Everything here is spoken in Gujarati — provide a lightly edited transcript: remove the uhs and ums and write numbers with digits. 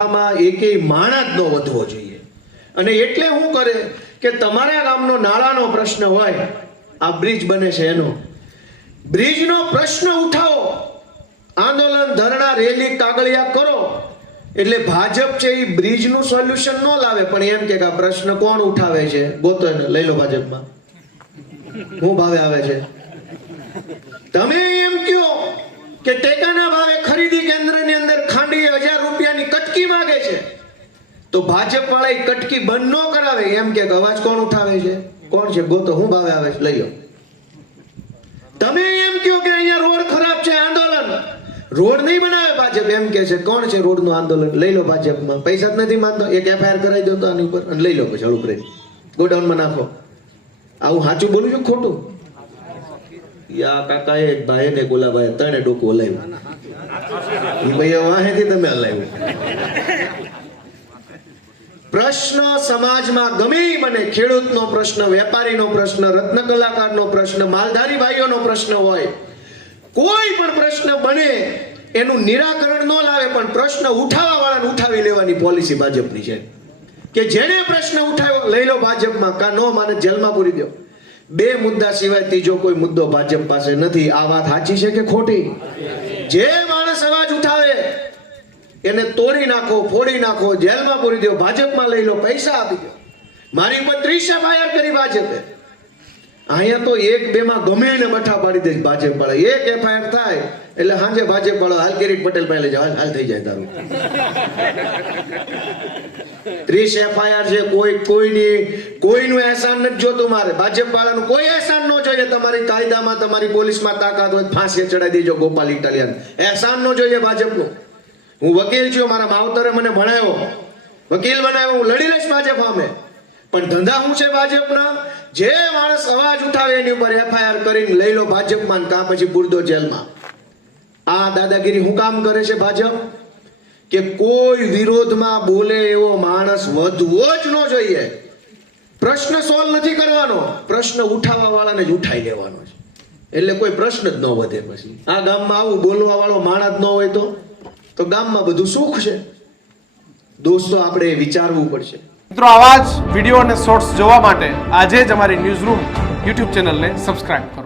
એકેય માણસ ન વધવો જોઈએ. અને એટલે શું કરે કે તમારા ગામનો નાળાનો પ્રશ્ન હોય, આ બ્રિજ બને છે એનો બ્રિજનો પ્રશ્ન ઉઠાવો, આંદોલન ધરણા રેલી કાગળિયા કરો, એટલે ભાજપ છે એ બ્રિજનું સોલ્યુશન ન લાવે, પણ એમ કે આ પ્રશ્ન કોણ ઉઠાવે છે ગોતો એને લઈ લો ભાજપમાં. હું ભાવે આવે છે. તમે એમ કયો કે ટેકાના ભાવે ખરીદી કેન્દ્રની અંદર ખાંડી 1000 રૂપિયાની કટકી માંગે છે, તો ભાજપ વાળા એ કટકી બંધ ન કરાવે, એમ કે અવાજ કોણ ઉઠાવે છે, કોણ છે ગોતો, હું ભાવે આવે છે લઈ લો. તમે એમ કયો કે અહીંયા રોડ ખરાબ છે, આંદોલન રોડ નહીં બનાવે ભાજપ, એમ કે છે કોણ છે રોડ નું આંદોલન, લઈ લો ભાજપમાં. પૈસા જ નથી માંગતો, એક FIR કરાવી દો તો આની ઉપર અને લઈ લો પછી હળું કરી ગોડાઉનમાં નાખો. આવું સાચું બોલું છું ખોટું? યા કાકા એ ભાઈ ને ગોલાભાઈ ત્રણે ડોકું હલાવ્યું, એ ભાઈ વાહેથી તમે હલાવ્યું. પ્રશ્ન સમાજમાં ગમે બને, ખેડૂતનો પ્રશ્ન, વેપારીનો પ્રશ્ન, રત્ન કલાકારનો પ્રશ્ન, માલધારી ભાઈઓનો પ્રશ્ન હોય, કોઈ પણ પ્રશ્ન બને એનું નિરાકરણ ન લાવે, પણ પ્રશ્ન ઉઠાવવા વાળાને ઉઠાવી લેવાની પોલિસી ભાજપની છે કે જેને પ્રશ્ન ઉઠાવ્યો લઈ લો ભાજપમાં, કા નો માને જેલમાં પૂરી દો. 2 મુદ્દા સિવાય ત્રીજો કોઈ મુદ્દો ભાજપ પાસે નથી. આ વાત સાચી છે કે ખોટી? જે માણસ અવાજ ઉઠાવે એને તોડી નાખો, ફોડી નાખો, જેલમાં પૂરી દો, ભાજપમાં લઈ લો, પૈસા આપી દો. મારી ઉપર 30 FIR કરી ભાજપે. અહીંયા તો 1-2 માં ગમે એને બઠા પાડી દે ભાજપ વાળા. 1 FIR થાય એટલે સાંજે ભાજપ વાળો હાલ કિરીટ પટેલ પાસે લઈ જાવ, હાલ થઈ જાય તારું. 30 FIR છે, કોઈનું એહસાન નથી જોતું મારે. ભાજપ વાળાનું કોઈ એહસાન ન જોઈએ. તમારી કાયદામાં, તમારી પોલીસમાં તાકાત હોય ફાંસી ચડાવી દેજો ગોપાલ ઇટાલિયન. એહસાન ન જોઈએ ભાજપનું. હું વકીલ છું, મારા માવતરે મને ભણાવ્યો, વકીલ બનાવ્યો, હું લડી લઈશ ભાજપ સામે. પણ ધંધા શું છે ભાજપના? જે માણસ અવાજ ઉઠાવે એની ઉપર FIR કરીને લઈ લો ભાજપમાં, કાં પછી પૂરદો જેલમાં. આ દાદાગીરી હું કામ કરે છે ભાજપ? કે કોઈ વિરોધમાં બોલે એવો માણસ વધવો જ ન જોઈએ. પ્રશ્ન સોલ્વ નથી કરવાનો, પ્રશ્ન ઉઠાવવા વાળાને જ ઉઠાઈ લેવાનો છે, એટલે કોઈ પ્રશ્ન જ ન વધે. પછી આ ગામમાં આવું બોલવા વાળો માણસ ન હોય તો ગામમાં બધું સુખ છે. દોસ્તો, આપણે વિચારવું પડશે. મિત્રો, આવા જ વિડીયો અને શોર્ટ્સ જોવા માટે આજે જ અમારી ન્યૂઝ રૂમ YouTube ચેનલને સબસ્ક્રાઇબ કરો.